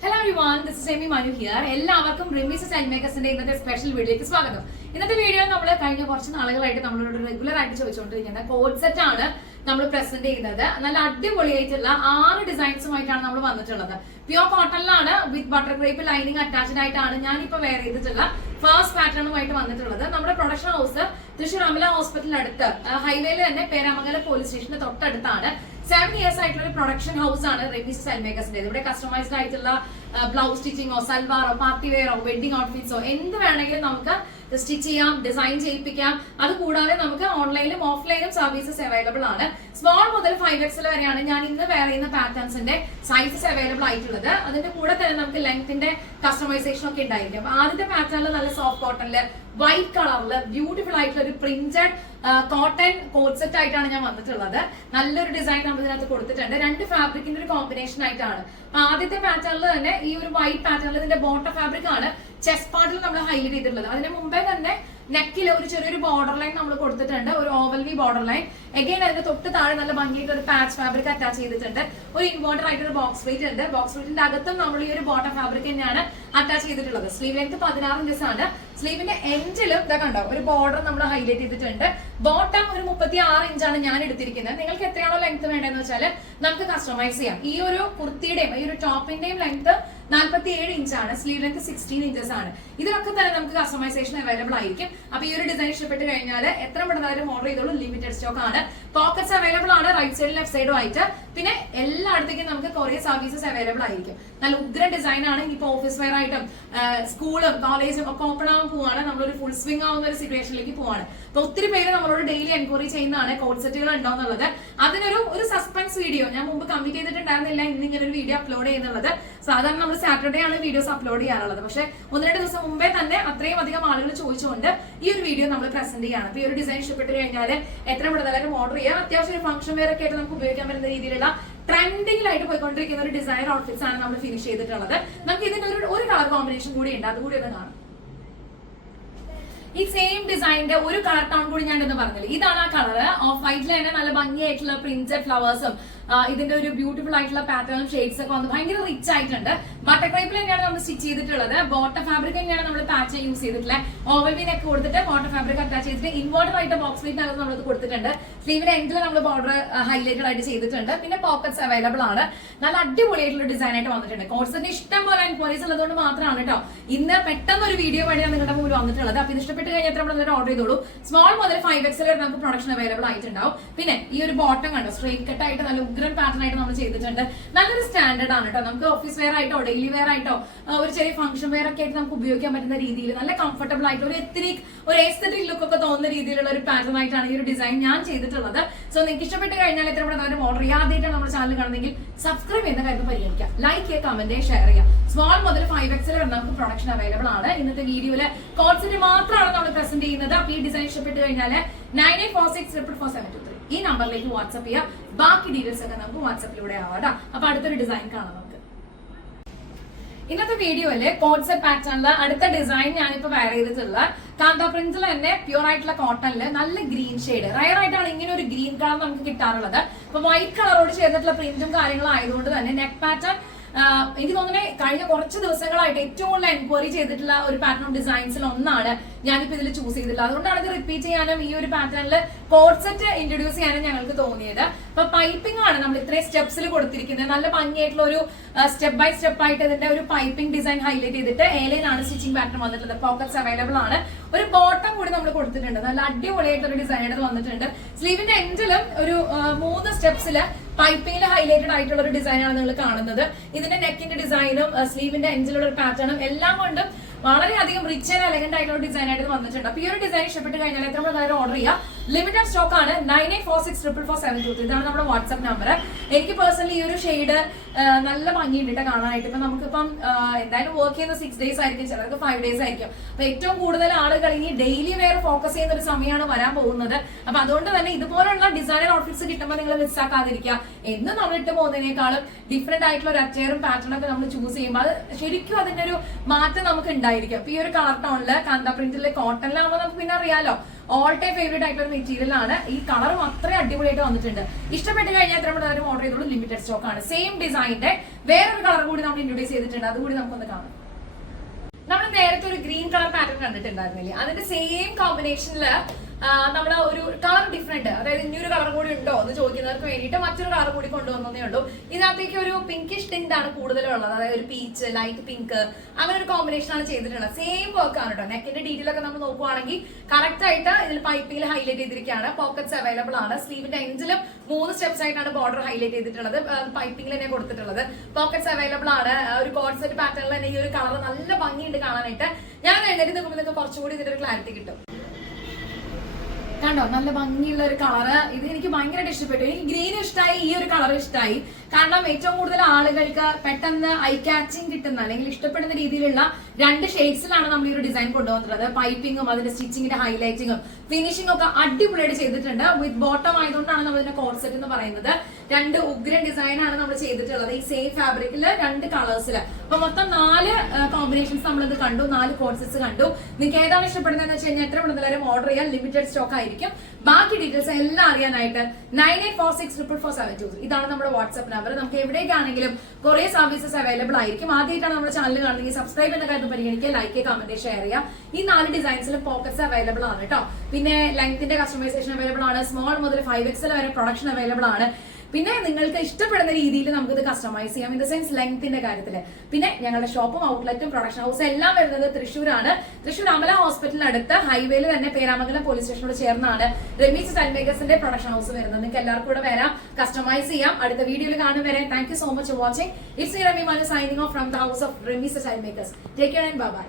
Hello everyone, this is Amy Manu here. എല്ലാവർക്കും റിമീസ് style മേക്കേഴ്സിന്റെ ഇന്നത്തെ special വീഡിയോയിലേക്ക് സ്വാഗതം. ഇന്നത്തെ വീഡിയോ നമ്മൾ കഴിഞ്ഞ കുറച്ച് നാളുകളായിട്ട് നമ്മളോട് റെഗുലർ ആയിട്ട് ചോദിച്ചുകൊണ്ടിരിക്കുന്ന കോഡ് സെറ്റ് ആണ് നമ്മൾ പ്രസന്റ് ചെയ്യുന്നത്. നല്ല അടിപൊളിയായിട്ടുള്ള 6 ഡിസൈൻസുമായിട്ടാണ് നമ്മൾ വന്നിട്ടുള്ളത്. പ്യോർ കോട്ടണിലാണ് with butter crepe lining attached ആയിട്ടാണ് ഞാനിപ്പോൾ വെയർ ചെയ്തിട്ടുള്ള ഫസ്റ്റ് പാറ്റേണുമായിട്ട് വന്നിട്ടുള്ളത്. നമ്മുടെ പ്രൊഡക്ഷൻ ഹൗസ് തൃശ്ശൂർ അമല ഹോസ്പിറ്റലിന് അടുത്ത് ഹൈവേയിൽ തന്നെ പേരാമംഗലം പോലീസ് സ്റ്റേഷന്റെ തൊട്ടടുത്താണ്. 7 years ആയിട്ടുള്ള ഒരു പ്രൊഡക്ഷൻ ഹൗസ് ആണ് റിമീസ് സ്റ്റൈൽ മേക്കേഴ്സിന്റെ. ഇവിടെ കസ്റ്റമൈസ്ഡ് ആയിട്ടുള്ള ബ്ലൗസ് സ്റ്റിച്ചിങ്ങോ സൽവാറോ പാർട്ടി വെയറോ വെഡിങ് ഔട്ട്ഫിറ്റ്സോ എന്ത് വേണമെങ്കിലും നമുക്ക് സ്റ്റിച്ച് ചെയ്യാം, ഡിസൈൻ ചെയ്യിപ്പിക്കാം. അത് കൂടാതെ നമുക്ക് ഓൺലൈനിലും ഓഫ്ലൈനും സർവീസസ് അവൈലബിൾ ആണ്. സ്മോൾ മുതൽ 5XL വരെയാണ് ഞാൻ ഇന്ന് വെയർ ചെയ്യുന്ന പാറ്റേൺസിന്റെ സൈസസ് അവൈലബിൾ ആയിട്ടുള്ളത്. അതിന്റെ കൂടെ തന്നെ നമുക്ക് ലെങ്ത്തിന്റെ കസ്റ്റമൈസേഷൻ ഒക്കെ ഉണ്ടായിരിക്കും. ആദ്യത്തെ പാറ്റേണിൽ നല്ല സോഫ്റ്റ് കോട്ടണില് വൈറ്റ് കളറില് ബ്യൂട്ടിഫുൾ ആയിട്ടുള്ള ഒരു പ്രിന്റഡ് കോട്ടൺ കോഡ് സെറ്റ് ആയിട്ടാണ് ഞാൻ വന്നിട്ടുള്ളത്. നല്ലൊരു ഡിസൈൻ നമ്മൾ ഇതിനകത്ത് കൊടുത്തിട്ടുണ്ട്. 2 ഫാബ്രിക്കിന്റെ ഒരു കോമ്പിനേഷൻ ആയിട്ടാണ്. ആദ്യത്തെ പാറ്റേണിൽ തന്നെ ഈ ഒരു വൈറ്റ് പാറ്റേണിൽ ഇതിന്റെ ബോട്ടം ഫാബ്രിക് ആണ് ചെസ്റ്റ് പാർട്ടിൽ നമ്മൾ ഹൈലൈറ്റ് ചെയ്തിട്ടുള്ളത്. അതിന് മുമ്പേ തന്നെ നെക്കിൽ ഒരു ചെറിയൊരു ബോർഡർ ലൈൻ നമ്മൾ കൊടുത്തിട്ടുണ്ട്, ഒരു oval V border line. Again അതിന്റെ തൊട്ട് താഴെ നല്ല ഭംഗിയായിട്ട് ഒരു പാച്ച് ഫാബ്രിക് അറ്റാച്ച് ചെയ്തിട്ടുണ്ട്. ഒരു ഇൻവേർട്ടർ ആയിട്ട് ഒരു ബോക്സ് വെയിറ്റ് ഉണ്ട്. ബോക്സ് വെയിറ്റിന്റെ അകത്തും നമ്മൾ ഈ ഒരു ബോട്ടം ഫാബ്രിക് തന്നെയാണ് അറ്റാച്ച് ചെയ്തിട്ടുള്ളത്. സ്ലീവ് ലെങ്ത് 16 ഇഞ്ചസ് ആണ്. സ്ലീവിന്റെ എൻഡിലും ഇതാ കണ്ടോ ഒരു ബോർഡർ നമ്മൾ ഹൈലൈറ്റ് ചെയ്തിട്ടുണ്ട്. ബോട്ടം ഒരു 36 ഇഞ്ചാണ് ഞാൻ എടുത്തിരിക്കുന്നത്. നിങ്ങൾക്ക് എത്രയാണോ ലെങ്ത് വേണ്ടതെന്ന് വെച്ചാൽ നമുക്ക് കസ്റ്റമൈസ് ചെയ്യാം. ഈ ഒരു കുർത്തിയുടെയും ഈ ഒരു ടോപ്പിന്റെയും ലെങ്ത് 47 ഇഞ്ചാണ്. സ്ലീവ് ലെങ്ത് 16 ഇഞ്ചസ് ആണ്. ഇതിലൊക്കെ തന്നെ നമുക്ക് കസ്റ്റമൈസേഷൻ അവൈലബിൾ ആയിരിക്കും. അപ്പൊ ഈ ഒരു ഡിസൈൻ ഇഷ്ടപ്പെട്ട് കഴിഞ്ഞാൽ എത്ര പെട്ടെന്ന് ഓർഡർ ചെയ്തോളൂ. ലിമിറ്റഡ് സ്റ്റോക്ക് ആണ്. പോക്കറ്റ്സ് അവൈലബിൾ ആണ് റൈറ്റ് സൈഡും ലെഫ്റ്റ് സൈഡും ആയിട്ട്. പിന്നെ എല്ലായിടത്തേക്കും നമുക്ക് കൊറിയർ സർവീസസ് അവൈലബിൾ ആയിരിക്കും. നല്ല ഉഗ്ര ഡിസൈൻ ആണ്. ഇപ്പൊ ഓഫീസ് വെയർ ആയിട്ടും സ്കൂളും കോളേജും ഒക്കെ ഓപ്പൺ ആവാൻ പോവാണ്. നമ്മളൊരു ഫുൾ സ്വിംഗ് ആവുന്ന ഒരു സിറ്റുവേഷനിലേക്ക് പോവാണ്. അപ്പൊ ഒത്തിരി പേര് നമ്മളോട് ഡെയിലി എൻക്വയറി ചെയ്യുന്നതാണ് കോഡ് സെറ്റുകൾ ഉണ്ടോ എന്നുള്ളത്. അതിനൊരു സസ്പെൻസ് വീഡിയോ ഞാൻ മുമ്പ് കമ്മിറ്റ് ചെയ്തിട്ടുണ്ടായിരുന്നില്ല ഇന്ന് ഇങ്ങനെ ഒരു വീഡിയോ അപ്ലോഡ് ചെയ്യുന്നുള്ളത്. സാധാരണ നമ്മൾ സാറ്റർഡേ ആണ് വീഡിയോസ് അപ്ലോഡ് ചെയ്യാറുള്ളത്. പക്ഷെ 1-2 ദിവസം മുമ്പേ തന്നെ അത്രയും അധികം ആളുകൾ ചോദിച്ചുകൊണ്ട് ഈ ഒരു വീഡിയോ നമ്മൾ പ്രസന്റ് ചെയ്യാണ്. അപ്പൊ ഈ ഒരു ഡിസൈൻ ഇഷ്ടപ്പെട്ട് കഴിഞ്ഞാൽ എത്ര പെട്ടെന്ന് ഓർഡർ ചെയ്യാം. അത്യാവശ്യം ഫംഗ്ഷൻ വെയർ ഒക്കെ ആയിട്ട് നമുക്ക് ഉപയോഗിക്കാൻ പറ്റുന്ന രീതിയിലുള്ള ട്രെൻഡിങ്ങിലായിട്ട് പോയിക്കൊണ്ടിരിക്കുന്ന ഒരു ഡിസൈനർ ഔട്ട്ഫിറ്റ്സ് ആണ് നമ്മൾ ഫിനിഷ് ചെയ്തിട്ടുള്ളത്. നമുക്ക് ഇതിന്റെ ഒരു കളർ കോമ്പിനേഷൻ കൂടി ഉണ്ട്, അതുകൂടി ഒന്ന് കാണാം. ഈ സെയിം ഡിസൈനിന്റെ ഒരു കളർ ടോൺ കൂടി ഞാൻ എന്ന് പറഞ്ഞില്ല. ഇതാണ് ആ കളർ. ഓഫ് വൈറ്റിൽ തന്നെ നല്ല ഭംഗിയായിട്ടുള്ള പ്രിന്റഡ് ഫ്ലവേഴ്സും ഇതിന്റെ ഒരു ബ്യൂട്ടിഫുൾ ആയിട്ടുള്ള പാറ്റേണും ഷെയ്ഡ്സ് ഒക്കെ വന്ന് ഭയങ്കര റിച്ച് ആയിട്ടുണ്ട്. ബട്ടർ ക്രേപ്പിൽ തന്നെയാണ് നമ്മൾ സ്റ്റിച്ച് ചെയ്തിട്ടുള്ളത്. ബോട്ടം ഫാബ്രിക് തന്നെയാണ് നമ്മൾ പാച്ച് യൂസ് ചെയ്തിട്ടുള്ളത്. ഓവൽ വി നെക്ക് കൊടുത്തിട്ട് ബോട്ടം ഫാബ്രിക് അറ്റാച്ച് ചെയ്തിട്ട് ഇൻവേർട്ടർ ആയിട്ട് ബോക്സ് വെയിറ്റിനകത്ത് നമ്മൾ കൊടുത്തിട്ടുണ്ട്. സ്ലീവിന്റെ എൻഡിൽ നമ്മൾ ബോർഡർ ഹൈലൈറ്റഡ് ആയിട്ട് ചെയ്തിട്ടുണ്ട്. പിന്നെ പോക്കറ്റ്സ് അവൈലബിൾ ആണ്. നല്ല അടിപൊളിയായിട്ടുള്ള ഡിസൈൻ ആയിട്ട് വന്നിട്ടുണ്ട്. കോഴ്സിന്റെ ഇഷ്ടം പോലെ എൻക്വയറീസ് ഉള്ളതുകൊണ്ട് മാത്രമാണ് കേട്ടോ ഇന്ന് പെട്ടെന്ന് ഒരു വീഡിയോ വഴിയാണ് നിങ്ങളുടെ മുന്നിൽ വന്നിട്ടുള്ളത്. അപ്പൊ ഇത് ഇഷ്ടപ്പെട്ട് കഴിഞ്ഞാൽ എത്ര പെട്ടെന്ന് ഓർഡർ ചെയ്തോളൂ. സ്മോൾ മുതൽ 5XL വരെ നമുക്ക് പ്രൊഡക്ഷൻ അവൈലബിൾ ആയിട്ടുണ്ടാവും. പിന്നെ ഈ ഒരു ബോട്ടം കണ്ടോ സ്ട്രെയിറ്റ് കട്ട് ആയിട്ട് നല്ല ഉഗ്രൻ പാറ്റേൺ ആയിട്ട് നമ്മൾ ചെയ്തിട്ടുണ്ട്. നല്ലൊരു സ്റ്റാൻഡേർഡ് ആണ് കേട്ടോ. നമുക്ക് ഓഫീസ് വെയർ ആയിട്ടോ ഡെയിലി വെയർ ആയിട്ടോ ഒരു ചെറിയ ഫംഗ്ഷൻ വെയർ ഒക്കെ ആയിട്ട് നമുക്ക് ഉപയോഗിക്കാൻ പറ്റുന്ന രീതിയിൽ നല്ല കംഫർട്ടബിൾ ആയിട്ട് ഒരു എസ്തെറ്റിക് ലുക്ക് ഒക്കെ തോന്നുന്ന രീതിയിലുള്ള ഒരു പാറ്റേൺ ആയിട്ടാണ് ഈ ഒരു ഡിസൈൻ ഞാൻ ചെയ്തിട്ടുള്ളത്. സോ നിങ്ങൾക്ക് ഇഷ്ടപ്പെട്ട് കഴിഞ്ഞാൽ എത്ര പെട്ടെന്ന് ഓർഡർ ചെയ്യാതെയായിട്ടാണ് നമ്മുടെ ചാനൽ കാണുന്നെങ്കിൽ സബ്സ്ക്രൈബ് ചെയ്യുന്ന കാര്യം പരിഗണിക്കാം. ലൈക്ക് ചെയ്യുക, കമന്റ് ഷെയർ ചെയ്യാം. സ്മോൾ മുതൽ 5XL വരെ നമുക്ക് പ്രൊഡക്ഷൻ അവൈലബിൾ ആണ്. ഇന്നത്തെ വീഡിയോയില് കോഡ് സെറ്റ് മാത്രമാണ് നമ്മൾ പ്രസന്റ് ചെയ്യുന്നത്. അപ്പൊ ഈ ഡിസൈൻ ഇഷ്ടപ്പെട്ട് കഴിഞ്ഞാൽ 9846444723 ഈ നമ്പറിലേക്ക് വാട്സ്ആപ്പ് ചെയ്യാം. ബാക്കി ഡീറ്റെയിൽസ് ഒക്കെ നമുക്ക് വാട്സ്ആപ്പിലൂടെ ആവാം. അപ്പൊ അടുത്തൊരു ഡിസൈൻ കാണാം നമുക്ക്. ഇന്നത്തെ വീഡിയോയില് കോഡ് സെറ്റ് പാറ്റേണില് അടുത്ത ഡിസൈൻ ഞാനിപ്പോ വെയർ ചെയ്തിട്ടുള്ള കാന്ത പ്രിന്റിൽ തന്നെ പ്യൂർ ആയിട്ടുള്ള കോട്ടണില് നല്ല ഗ്രീൻ ഷെയ്ഡ്. റയർ ആയിട്ടാണ് ഇങ്ങനെ ഒരു ഗ്രീൻ കളർ നമുക്ക് കിട്ടാറുള്ളത്. അപ്പൊ വൈറ്റ് കളറോട് ചെയ്തിട്ടുള്ള പ്രിന്റും കാര്യങ്ങളും ആയതുകൊണ്ട് തന്നെ നെക്ക് പാറ്റേൺ എനിക്ക് തോന്നുന്നത് കഴിഞ്ഞ കുറച്ച് ദിവസങ്ങളായിട്ട് ഏറ്റവും കൂടുതൽ എൻക്വയറി ചെയ്തിട്ടുള്ള ഒരു പാറ്റേൺ ഡിസൈൻസിൽ ഒന്നാണ് ഞാനിപ്പോ ഇതിൽ ചൂസ് ചെയ്തിട്ടുള്ളത്. അതുകൊണ്ടാണ് ഇത് റിപ്പീറ്റ് ചെയ്യാനും ഈ ഒരു പാറ്റേണിൽ കോഡ് സെറ്റ് ഇൻട്രൊഡ്യൂസ് ചെയ്യാനും ഞങ്ങൾക്ക് തോന്നിയത്. അപ്പൊ പൈപ്പിംഗ് ആണ് നമ്മൾ ഇത്രയും സ്റ്റെപ്സിൽ കൊടുത്തിരിക്കുന്നത്. നല്ല ഭംഗിയായിട്ടുള്ള ഒരു സ്റ്റെപ്പ് ബൈ സ്റ്റെപ്പ് ആയിട്ട് ഇതിന്റെ ഒരു പൈപ്പിംഗ് ഡിസൈൻ ഹൈലൈറ്റ് ചെയ്തിട്ട് ഏലയിലാണ് സ്റ്റിച്ചിങ് പാറ്റേൺ വന്നിട്ടുള്ളത്. പോക്കറ്റ്സ് അവൈലബിൾ ആണ്. ഒരു ബോട്ടം കൂടി നമ്മൾ കൊടുത്തിട്ടുണ്ട്. നല്ല അടിപൊളിയായിട്ടൊരു ഡിസൈൻ ആയിട്ട് വന്നിട്ടുണ്ട്. സ്ലീവിന്റെ എൻഡിലും ഒരു 3 സ്റ്റെപ്സില് പൈപ്പിംഗിൽ ഹൈലൈറ്റഡ് ആയിട്ടുള്ള ഒരു ഡിസൈനാണ് നിങ്ങൾ കാണുന്നത്. ഇതിന്റെ നെക്കിന്റെ ഡിസൈനും സ്ലീവിന്റെ എൻഡിലുള്ള ഒരു പാറ്റേണും എല്ലാം കൊണ്ടും വളരെയധികം റിച്ച് ആൻഡ് എലഗന്റ് ആയിട്ടുള്ള ഡിസൈൻ ആയിട്ട് വന്നിട്ടുണ്ട്. അപ്പൊ ഈ ഒരു ഡിസൈൻ ഇഷ്ടപ്പെട്ട് കഴിഞ്ഞാൽ എത്ര പ്രകാരം ഓർഡർ ചെയ്യാം. ലിമിറ്റഡ് സ്റ്റോക്ക് ആണ്. 9846444723 ഇതാണ് നമ്മുടെ വാട്സ്ആപ്പ് നമ്പർ. എനിക്ക് പേഴ്സണലി ഈ ഒരു ഷെയ്ഡ് നല്ല ഭംഗിയുണ്ട് കാണാനായിട്ട്. ഇപ്പൊ നമുക്കിപ്പം എന്തായാലും വർക്ക് ചെയ്യുന്ന 6 days ആയിരിക്കും, ചിലർക്ക് 5 days ആയിരിക്കും. അപ്പൊ ഏറ്റവും കൂടുതൽ ആളുകൾ ഇനി ഡെയിലി വെയർ ഫോക്കസ് ചെയ്യുന്ന ഒരു സമയമാണ് വരാൻ പോകുന്നത്. അപ്പൊ അതുകൊണ്ട് തന്നെ ഇതുപോലുള്ള ഡിസൈനർ ഔട്ട്ഫിറ്റ്സ് കിട്ടുമ്പോൾ നിങ്ങൾ മിസ്സാക്കാതിരിക്കുക. എന്ന് നമ്മൾ ഇട്ട് പോകുന്നതിനേക്കാളും ഡിഫറെന്റ് ആയിട്ടുള്ള ഒരു അറ്റയറും പാറ്റേണും ഒക്കെ നമ്മൾ ചൂസ് ചെയ്യുമ്പോൾ അത് ശരിക്കും അതിന്റെ ഒരു മാറ്റം നമുക്ക് ഉണ്ടായിരിക്കും. അപ്പൊ ഈ ഒരു കളർ ടോണില് കാന്ത പ്രിന്റിലെ കോട്ടണിലാകുമ്പോൾ നമുക്ക് പിന്നെ അറിയാലോ ഓൾ ടൈം ഫേവറേറ്റ് ആയിട്ടുള്ള മെറ്റീരിയൽ ആണ്. ഈ കളറും അത്രയും അടിപൊളിയായിട്ട് വന്നിട്ടുണ്ട്. ഇഷ്ടപ്പെട്ട് കഴിഞ്ഞാൽ എത്ര മണി ഓർഡർ ചെയ്തോളൂ, ലിമിറ്റഡ് സ്റ്റോക്ക് ആണ്. സെയിം ഡിസൈനിന്റെ വേറൊരു കളർ കൂടി നമ്മൾ ഇൻട്രൊഡ്യൂസ് ചെയ്തിട്ടുണ്ട്, അതുകൂടി നമുക്കൊന്ന് കാണാം. നമ്മൾ നേരത്തെ ഒരു ഗ്രീൻ കളർ പാറ്റേൺ കണ്ടിട്ടുണ്ടായിരുന്നില്ലേ, അതിന്റെ സെയിം കോമ്പിനേഷനില് നമ്മൾ ഒരു കളർ ഡിഫറെന്റ്, അതായത് ഇനിയൊരു കളർ കൂടി ഉണ്ടോ എന്ന് ചോദിക്കുന്നവർക്ക് വേണ്ടിയിട്ട് മറ്റൊരു കളർ കൂടി കൊണ്ടുവന്നേ ഉള്ളൂ. ഇതിനകത്തേക്ക് ഒരു പിങ്കിഷ് ടിന്റ് ആണ് കൂടുതലുള്ളത്, അതായത് ഒരു പീച്ച്, ലൈറ്റ് പിങ്ക്, അങ്ങനെ ഒരു കോമ്പിനേഷൻ ആണ് ചെയ്തിട്ടുള്ളത്. സെയിം വർക്ക് ആണ് കേട്ടോ. നെക്കിന്റെ ഡീറ്റെയിൽ ഒക്കെ നമ്മൾ നോക്കുവാണെങ്കിൽ കറക്റ്റ് ആയിട്ട് ഇതിൽ പൈപ്പിംഗിൽ ഹൈലൈറ്റ് ചെയ്തിരിക്കുകയാണ്. പോക്കറ്റ്സ് അവൈലബിൾ ആണ്. സ്ലീവിന്റെ എൻഡിലും 3 സ്റ്റെപ്സ് ആയിട്ടാണ് ബോർഡർ ഹൈലൈറ്റ് ചെയ്തിട്ടുള്ളത്. പൈപ്പിംഗിൽ തന്നെ കൊടുത്തിട്ടുള്ളത്. പോക്കറ്റ്സ് അവൈലബിൾ ആണ്. ഒരു കോഡ് സെറ്റ് പാറ്റേണിൽ തന്നെ ഈ ഒരു കളർ നല്ല ഭംഗിയുണ്ട് കാണാനായിട്ട്. ഞാൻ എഴുന്നേറ്റ് നിൽക്കുമ്പോൾ നിങ്ങൾക്ക് കുറച്ചുകൂടി ഇതിന്റെ ഒരു ക്ലാരിറ്റി കിട്ടും. കണ്ടോ, നല്ല ഭംഗിയുള്ള ഒരു കളറ്. ഇത് എനിക്ക് ഭയങ്കരമായിട്ട് ഇഷ്ടപ്പെട്ടു. എനിക്ക് ഗ്രീൻ ഇഷ്ടമായി, ഈ ഒരു കളർ ഇഷ്ടമായി. കാരണം ഏറ്റവും കൂടുതൽ ആളുകൾക്ക് പെട്ടെന്ന് ഐ ക്യാച്ചിങ് കിട്ടുന്ന അല്ലെങ്കിൽ ഇഷ്ടപ്പെടുന്ന രീതിയിലുള്ള 2 ഷെയ്ഡ്സിലാണ് നമ്മൾ ഈ ഒരു ഡിസൈൻ കൊണ്ടുവന്നിട്ടുള്ളത്. പൈപ്പിങ്ങും അതിന്റെ സ്റ്റിച്ചിങ്ങിന്റെ ഹൈലൈറ്റിങ്ങും ഫിനിഷിംഗ് ഒക്കെ അടിപൊളിയായിട്ട് ചെയ്തിട്ടുണ്ട്. വിത്ത് ബോട്ടം ആയതുകൊണ്ടാണ് നമ്മൾ ഇതിന്റെ കോഡ് സെറ്റ് എന്ന് പറയുന്നത്. 2 ഉഗ്രൻ ഡിസൈൻ ആണ് നമ്മൾ ചെയ്തിട്ടുള്ളത്. ഈ സെയിം ഫാബ്രിക്കില് 2 കളേഴ്സിൽ. അപ്പൊ മൊത്തം 4 കോമ്പിനേഷൻസ് നമ്മളിത് കണ്ടു, 4 കോഡ് സെറ്റ്സ് കണ്ടു. നിങ്ങൾക്ക് ഏതാണ് ഇഷ്ടപ്പെടുന്നതെന്ന് വെച്ച് കഴിഞ്ഞാൽ എത്ര കൂടുതലും ഓർഡർ ചെയ്യാൻ, ലിമിറ്റഡ് സ്റ്റോക്ക് ആയിരിക്കും. ബാക്കി ഡീറ്റെയിൽസ് എല്ലാം അറിയാനായിട്ട് 9846444722 ഇതാണ് നമ്മുടെ വാട്സ്ആപ്പ് നമ്പർ. നമുക്ക് എവിടേക്കാണെങ്കിലും കുറെ സർവീസസ് അവൈലബിൾ ആയിരിക്കും. ആദ്യമായിട്ടാണ് നമ്മുടെ ചാനൽ കാണുന്നെങ്കിൽ സബ്സ്ക്രൈബ് ചെയ്യുന്ന കാര്യം പരിഗണിക്കുക, ലൈക്ക്, കമന്റ്, ഷെയർ ചെയ്യുക. ഈ 4 ഡിസൈൻസിലും പോക്കറ്റ്സ് അവൈലബിൾ ആണ് കേട്ടോ. പിന്നെ ലെങ്ത്തിന്റെ കസ്റ്റമൈസേഷൻ അവൈലബിൾ ആണ്. സ്മോൾ മുതൽ 5XL വരെ പ്രൊഡക്ഷൻ അവൈലബിൾ ആണ്. പിന്നെ നിങ്ങൾക്ക് ഇഷ്ടപ്പെടുന്ന രീതിയിൽ നമുക്കിത് കസ്റ്റമൈസ് ചെയ്യാം, ഇൻ ദ സെൻസ് ലെങ്ത്തിന്റെ കാര്യത്തിൽ. പിന്നെ ഞങ്ങളുടെ ഷോപ്പും ഔട്ട്ലെറ്റും പ്രൊഡക്ഷൻ ഹൗസും എല്ലാം വരുന്നത് തൃശ്ശൂരാണ്. തൃശ്ശൂർ അമല ഹോസ്പിറ്റലിനടുത്ത് ഹൈവേയിൽ തന്നെ പേരാമംഗലം പോലീസ് സ്റ്റേഷനോട് ചേർന്നാണ് റെമീസ് ടൈൽ മേക്കേഴ്സിന്റെ പ്രൊഡക്ഷൻ ഹൗസ് വരുന്നത്. നിങ്ങൾക്ക് എല്ലാവർക്കും കൂടെ വരാം, കസ്റ്റമൈസ് ചെയ്യാം. അടുത്ത വീഡിയോയിൽ കാണും വരെ thank you so much for watching. It's me Rami Manu signing off from the house of Remees tile makers. Take care and bye by.